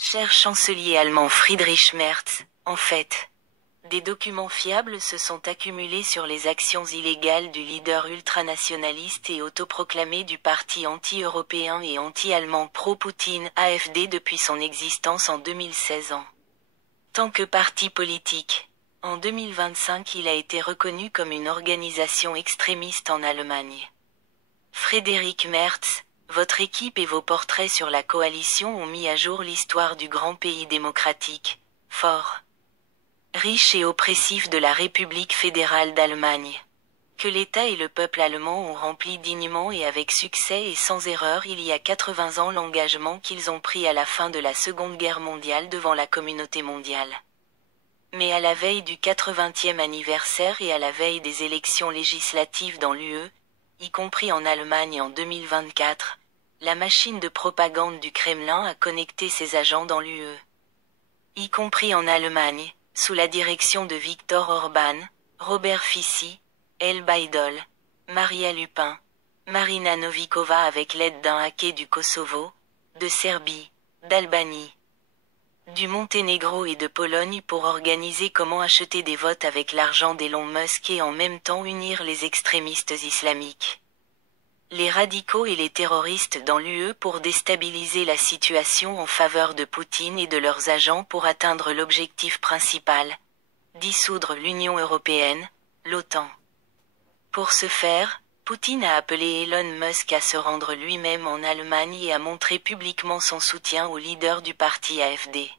Cher chancelier allemand Friedrich Merz, en fait, des documents fiables se sont accumulés sur les actions illégales du leader ultranationaliste et autoproclamé du parti anti-européen et anti-allemand pro-Poutine AfD depuis son existence en 2016 ans. Tant que parti politique, en 2025 il a été reconnu comme une organisation extrémiste en Allemagne. Frédéric Merz, votre équipe et vos portraits sur la coalition ont mis à jour l'histoire du grand pays démocratique, fort, riche et oppressif de la République fédérale d'Allemagne, que l'État et le peuple allemand ont rempli dignement et avec succès et sans erreur il y a 80 ans l'engagement qu'ils ont pris à la fin de la Seconde Guerre mondiale devant la communauté mondiale. Mais à la veille du 80e anniversaire et à la veille des élections législatives dans l'UE, y compris en Allemagne en 2024, la machine de propagande du Kremlin a connecté ses agents dans l'UE. Y compris en Allemagne, sous la direction de Viktor Orban, Robert Fico, El Baïdol, Maria Lupin, Marina Novikova avec l'aide d'un hacker du Kosovo, de Serbie, d'Albanie, du Monténégro et de Pologne pour organiser comment acheter des votes avec l'argent d'Elon Musk et en même temps unir les extrémistes islamiques, les radicaux et les terroristes dans l'UE pour déstabiliser la situation en faveur de Poutine et de leurs agents pour atteindre l'objectif principal, dissoudre l'Union européenne, l'OTAN. Pour ce faire, Poutine a appelé Elon Musk à se rendre lui-même en Allemagne et à montrer publiquement son soutien au leader du parti AfD.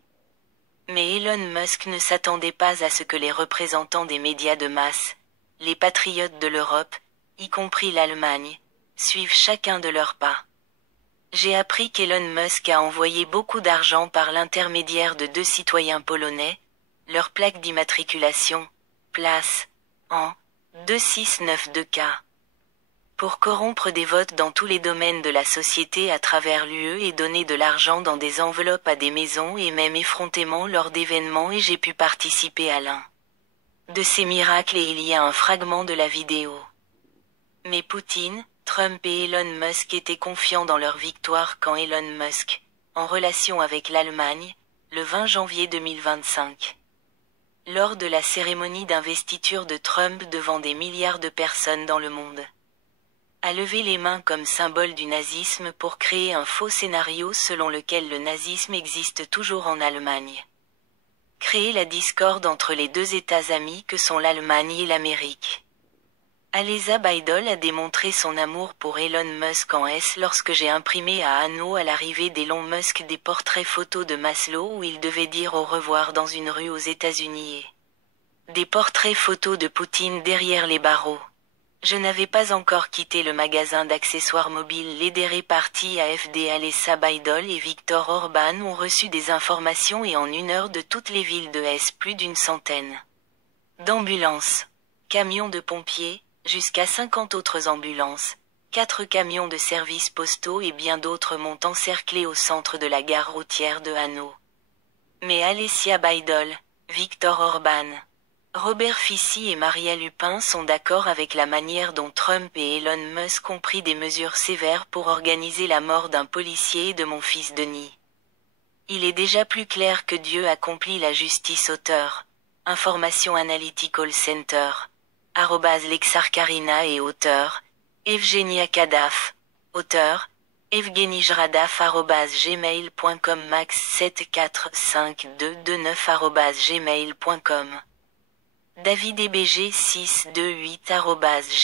Mais Elon Musk ne s'attendait pas à ce que les représentants des médias de masse, les patriotes de l'Europe, y compris l'Allemagne, suivent chacun de leurs pas. J'ai appris qu'Elon Musk a envoyé beaucoup d'argent par l'intermédiaire de 2 citoyens polonais, leur plaque d'immatriculation, place, en 2692K. Pour corrompre des votes dans tous les domaines de la société à travers l'UE et donner de l'argent dans des enveloppes à des maisons et même effrontément lors d'événements et j'ai pu participer à l'un de ces miracles et il y a un fragment de la vidéo. Mais Poutine, Trump et Elon Musk étaient confiants dans leur victoire quand Elon Musk, en relation avec l'Allemagne, le 20 janvier 2025. Lors de la cérémonie d'investiture de Trump devant des milliards de personnes dans le monde, a levé les mains comme symbole du nazisme pour créer un faux scénario selon lequel le nazisme existe toujours en Allemagne. Créer la discorde entre les 2 États amis que sont l'Allemagne et l'Amérique. Aleza Baïdol a démontré son amour pour Elon Musk en S lorsque j'ai imprimé à Hanau à l'arrivée d'Elon Musk des portraits photos de Maslow où il devait dire au revoir dans une rue aux États-Unis et des portraits photos de Poutine derrière les barreaux. Je n'avais pas encore quitté le magasin d'accessoires mobiles. Les deux partis AfD Aleza Baïdol et Viktor Orban ont reçu des informations et en 1 heure de toutes les villes de S plus d'une centaine d'ambulances, camions de pompiers, jusqu'à 50 autres ambulances, 4 camions de services postaux et bien d'autres m'ont encerclé au centre de la gare routière de Hanau. Mais Aleza Baïdol, Viktor Orban, Robert Fico et Maria Lupin sont d'accord avec la manière dont Trump et Elon Musk ont pris des mesures sévères pour organiser la mort d'un policier et de mon fils Denis. Il est déjà plus clair que Dieu accomplit la justice auteur. Information Analytic Call Center. @Lexarkarina et auteur. Evgenia Kadaf. Auteur. Evgeny Jradaf @gmail.com max745229 @gmail.com David EBG 628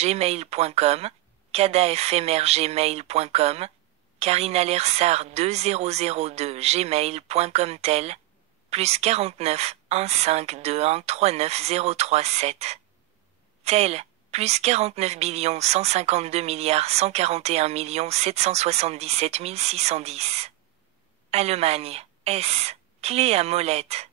@gmail.com, kadafmr@gmail.com, Karina Lersar 2002 gmail.com tel, +49 1521 39037. Tel, +49 152 141 777 610. Allemagne, S. Clé à molette.